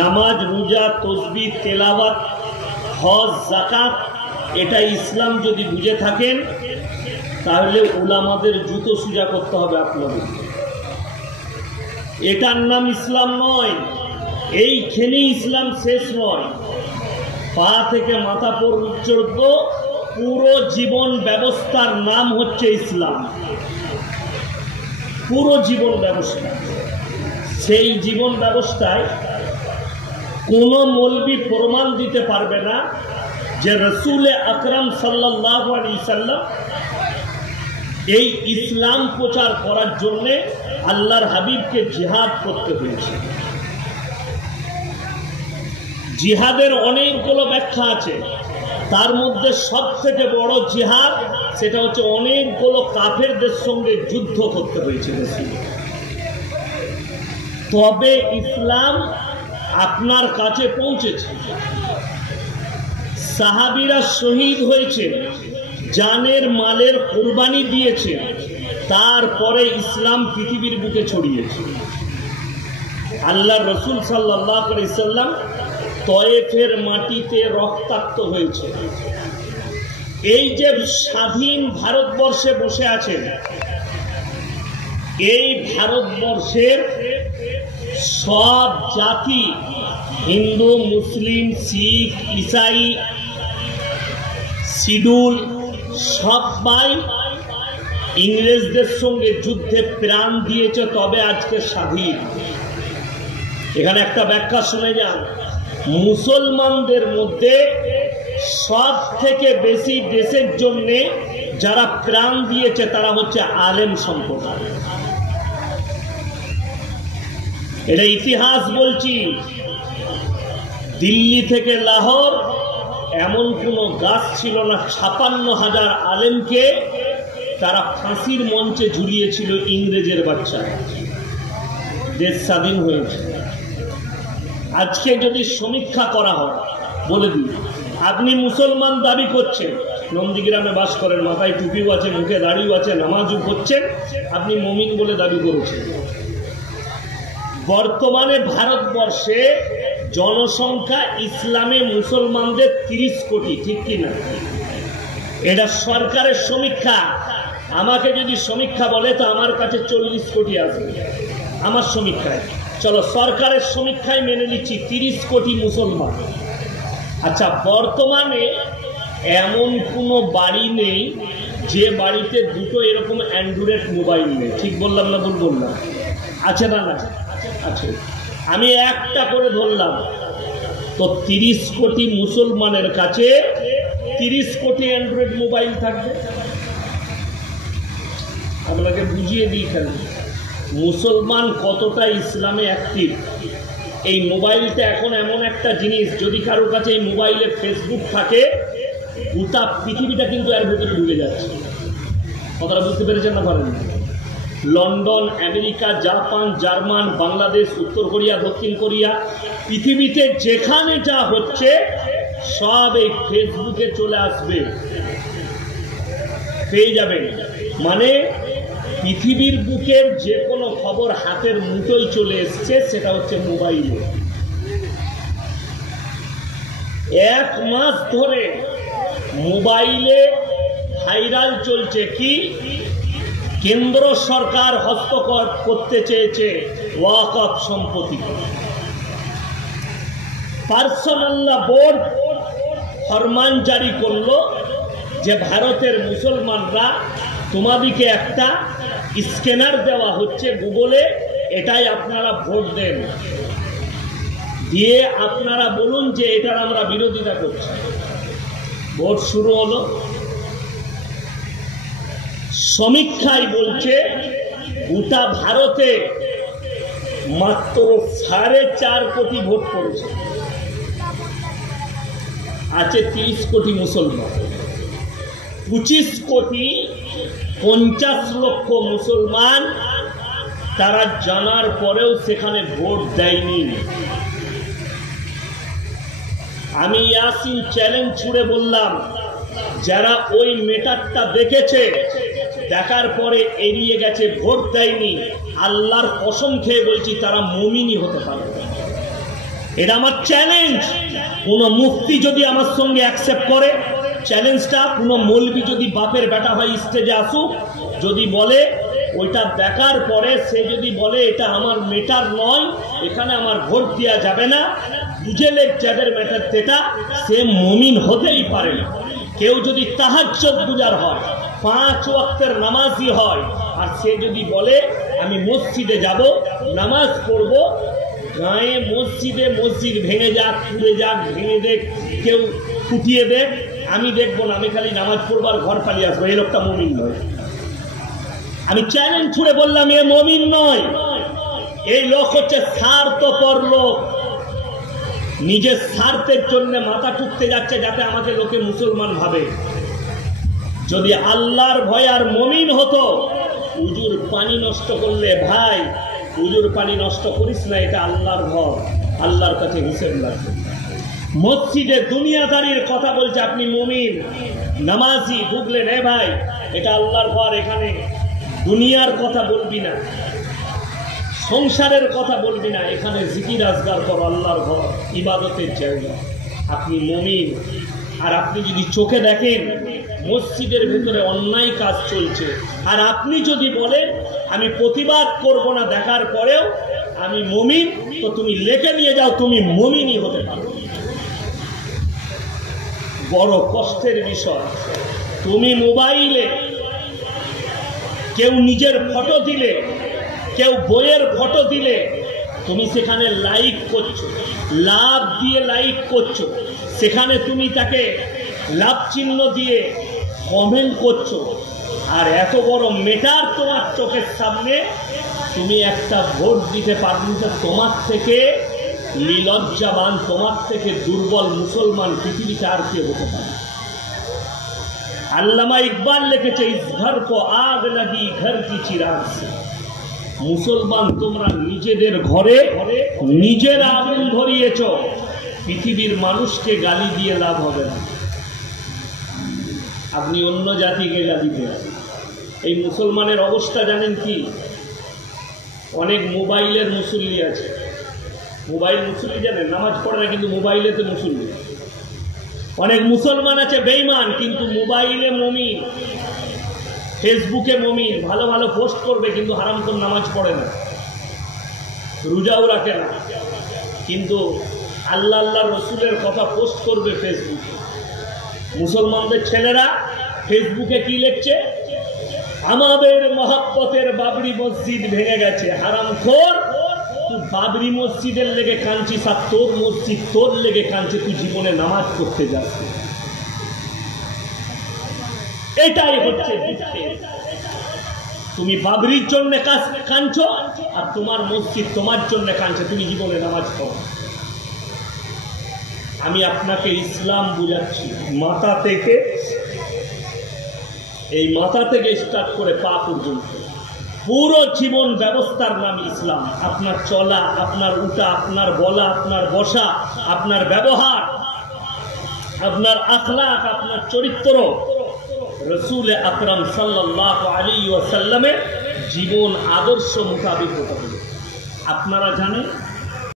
নামাজ, রোজা, তসবিহ, তেলাওয়াত, হজ, যাকাত, এটা ইসলাম যদি বুঝে থাকেন তাহলে উলামাদের জুতো সোজা করতে হবে আপনাদের। এটার নাম ইসলাম নয়, এইখানে ইসলাম শেষ নয়। পা থেকে মাথা পর্যন্ত পুরো জীবন ব্যবস্থার নাম হচ্ছে ইসলাম। পুরো জীবন ব্যবস্থা, সেই জীবন ব্যবস্থায় কোনো মৌলবি প্রমাণ দিতে পারবে না যে রসুল আকরাম সাল্লাল্লাহু আলাইহি সাল্লাম এই ইসলাম প্রচার করার জন্য আল্লাহর হাবিবকে জিহাদ করতে হয়েছে। জিহাদের অনেকগুলো ব্যাখ্যা আছে, তার মধ্যে সবথেকে বড় জিহাদ সেটা হচ্ছে অনেকগুলো কাফেরদের সঙ্গে যুদ্ধ করতে হয়েছে। তবে ইসলাম আপনার কাছে পৌঁছেছে। সাহাবীরা শহীদ হয়েছে, জানের মালের কুরবানি দিয়েছে, তারপরে ইসলাম পৃথিবীর বুকে ছড়িয়েছে। আল্লাহ রসুল সাল্লাল্লাহু আলাইহি সাল্লাম তয়েফের মাটিতে রক্তাক্ত হয়েছে। এই যে স্বাধীন ভারতবর্ষে বসে আছেন, এই ভারতবর্ষের সব জাতি, হিন্দু, মুসলিম, শিখ, ইসাই, শিডুল, সবাই ইংরেজদের সঙ্গে যুদ্ধে প্রাণ দিয়েছে, তবে আজকে স্বাধীন। এখানে একটা ব্যাখ্যা শুনে যান। মুসলমানদের মধ্যে সব থেকে বেশি দেশের জন্য যারা প্রাণ দিয়েছে তারা হচ্ছে আলেম সম্প্রদায়। এটা ইতিহাস বলছি। দিল্লি থেকে লাহোর এমন কোনো গাছ ছিল না, 56,000 আলেমকে তারা ফাঁসির মঞ্চে ঝুলিয়েছিল ইংরেজের বাচ্চারা। দেশ স্বাধীন হয়েছে। আজকে যদি সমীক্ষা করা হয়, বলে দিই, আপনি মুসলমান দাবি করছেন, নন্দীগ্রামে বাস করেন, মাথায় টুপিও আছে, মুখে দাড়িও আছে, নামাজও পড়ছেন, আপনি মুমিন বলে দাবি করেছেন। বর্তমানে ভারতবর্ষে জনসংখ্যা ইসলামে মুসলমানদের 30 কোটি, ঠিক কিনা? এটা সরকারের সমীক্ষা। আমাকে যদি সমীক্ষা বলে তো আমার কাছে 40 কোটি আসবে আমার সমীক্ষায়। চলো সরকারের সমীক্ষায় মেনে নিচ্ছি 30 কোটি মুসলমান। আচ্ছা, বর্তমানে এমন কোনো বাড়ি নেই যে বাড়িতে দুটো এরকম অ্যান্ড্রয়েড মোবাইল নেই। ঠিক বললাম না ভুল বললাম? আছে না? না আছে। আমি একটা করে ধরলাম, তো 30 কোটি মুসলমানের কাছে 30 কোটি অ্যান্ড্রয়েড মোবাইল থাকবে। আপনাকে বুঝিয়ে দিই কেন মুসলমান কতটা ইসলামে অ্যাক্টিভ। এই মোবাইলটা এখন এমন একটা জিনিস, যদি কারোর কাছে এই মোবাইলে ফেসবুক থাকে, গোটা পৃথিবীটা কিন্তু এর ভেতরে ঢুকে যাচ্ছে। কথাটা বুঝতে পেরেছেন না? পারেন? London, America, Japan, German, Bangladesh, উত্তর কোরিয়া, দক্ষিণ কোরিয়া, পৃথিবীতে যেখানে যা হচ্ছে সব এই ফেসবুকে চলে আসবে, পেয়ে যাবেন। মানে পৃথিবীর বুকের যে কোনো খবর হাতের মুঠোয় চলে এসছে, সেটা হচ্ছে মোবাইলে। 1 মাস ধরে মোবাইলে ভাইরাল চলছে কি? কেন্দ্র সরকার হস্তক্ষেপ করতে চেয়েছে ওয়াকফ সম্পত্তি। পার্সোনাল বোর্ড ফরমান জারি করলো যে ভারতের মুসলমানরা, তোমাদেরকে একটা স্ক্যানার দেওয়া হচ্ছে গুগলে, এটাই আপনারা ভোট দেন, দিয়ে আপনারা বলুন যে এটার আমরা বিরোধিতা করছি। ভোট শুরু হলো। সমীক্ষায় বলছে গোটা ভারতে মাত্র 4.5 কোটি ভোট পড়েছে। আছে 30 কোটি মুসলমান। 25 কোটি 50 লক্ষ মুসলমান তারা জানার পরেও সেখানে ভোট দেয়নি। আমি ইয়াসিন চ্যালেঞ্জ ছুড়ে বললাম, যারা ওই মেটারটা দেখেছে, দেখার পরে এড়িয়ে গেছে, ভোট দেয়নি, আল্লাহর কসম খেয়ে বলছি তারা মুমিনই হতে পারে। এটা আমার চ্যালেঞ্জ। কোন মুফতি যদি আমার সঙ্গে অ্যাকসেপ্ট করে চ্যালেঞ্জটা, কোন মৌলবি যদি বাপের বেটা হয় স্টেজে আসুক, যদি বলে ওইটা দেখার পরে সে যদি বলে এটা আমার মেটার নয়, এখানে আমার ভোট দেওয়া যাবে না, বুঝেলে যাদের মেটার সেটা, সে মুমিন হতেই পারে না। কেউ যদি তাহাজ্জুদ গুজার হয়, 5 ওয়াক্তের নামাজি হয়, আর সে যদি বলে আমি মসজিদে যাব, নামাজ পড়ব, গায়ে মসজিদে মসজিদ ভেঙে যাক, পুড়ে যাক, ভেঙে দেখ, কেউ ফুটিয়ে দেখ, আমি দেখবো না, আমি খালি নামাজ পড়বার ঘর পালিয়ে আসবো, এই লোকটা মুমিন নয়। আমি চ্যালেঞ্জ ছুড়ে বললাম এ মুমিন নয়। এই লোক হচ্ছে স্বার্থপর লোক, নিজের স্বার্থের জন্য মাথা টুকতে যাচ্ছে যাতে আমাকে লোকে মুসলমান ভাবে। যদি আল্লাহর ভয় আর মুমিন হতো, উজুর পানি নষ্ট করলে ভাই উজুর পানি নষ্ট করিস না, এটা আল্লাহর ঘর, আল্লাহর কাছে হিসেব লাগবে। মসজিদে দুনিয়াদারির কথা বলছে, আপনি মুমিন নামাজি, বুঝলেন? এ ভাই এটা আল্লাহর ঘর, এখানে দুনিয়ার কথা বলবি না, সংসারের কথা বলবি না, এখানে জিকির আজগার করো, আল্লাহর ঘর, ইবাদতের জায়গা। আপনি মুমিন। আর আপনি যদি চোখে দেখেন মসজিদের ভেতরে অন্যায় কাজ চলছে, আর আপনি যদি বলেন আমি প্রতিবাদ করব না দেখার পরেও আমি মুমিন, তো তুমি লেখে নিয়ে যাও, তুমি মুমিনই হতে পারো। বড় কষ্টের বিষয়। তুমি মোবাইলে কেউ নিজের ফটো দিলে, কেউ বইয়ের ফটো দিলে, তুমি সেখানে লাইক করছো, লাভ দিয়ে লাইক করছো, সেখানে তুমি তাকে লাভ চিহ্ন দিয়ে কমেন্ট করছো। আর এত বড় মেটার তোমার চোখের সামনে, তুমি একটা ভোট দিতে পারবে না। তোমার থেকে নির্লজ্জাবান, তোমার থেকে দুর্বল মুসলমান পৃথিবীতে আর কে হতে পারে? আল্লামা ইকবাল লিখেছে, ইস ঘর কো আগ লাগি ঘর কি চিরাগ সে। মুসলমান তোমরা নিজেদের ঘরে নিজের আগুন ধরিয়েছ, পৃথিবীর মানুষকে গালি দিয়ে লাভ হবে না। আপনি অন্য জাতিকে গালি দেন। এই মুসলমানের অবস্থা জানেন কি? অনেক মোবাইলের মুসল্লি আছে। মোবাইল মুসল্লি জানেন, নামাজ পড়ে না কিন্তু মোবাইলেতে মুসল্লি। অনেক মুসলমান আছে বেঈমান, কিন্তু মোবাইলে মুমিন, ফেসবুকে মুমিন, ভালো ভালো পোস্ট করবে কিন্তু হারামখোর, নামাজ পড়ে না, রোজাও রাখে না, কিন্তু আল্লাহ আল্লাহ রসুলের কথা পোস্ট করবে ফেসবুকে। মুসলমানদের ছেলেরা ফেসবুকে কি লিখছে? আমাদের মহব্বতের বাবরি মসজিদ ভেঙে গেছে। হারামখোর, তুই বাবরি মসজিদের লেগে কাঁদছিস, আর তোর মসজিদ তোর লেগে কাঁদছে, তুই জীবনে নামাজ পড়তে যাচ্ছিস। এটাই হচ্ছে তুমি বাবরির জন্য কাঁদছো, আর তোমার মসজিদ তোমার জন্য কাঁদছে, তুমি জীবনে নামাজ পড়ো। আমি আপনাকে ইসলাম বুঝাচ্ছি, মাথা থেকে, এই মাথা থেকে স্টার্ট করে পা পর্যন্ত পুরো জীবন ব্যবস্থার নাম ইসলাম। আপনার চলা, আপনার উঠা, আপনার বলা, আপনার বসা, আপনার ব্যবহার, আপনার আখলাক, আপনার চরিত্র রসুল আকরাম সাল্লাল্লাহু আলাইহি ওয়াসাল্লামের জীবন আদর্শ মোতাবেক হতে হবে। আপনারা জানেন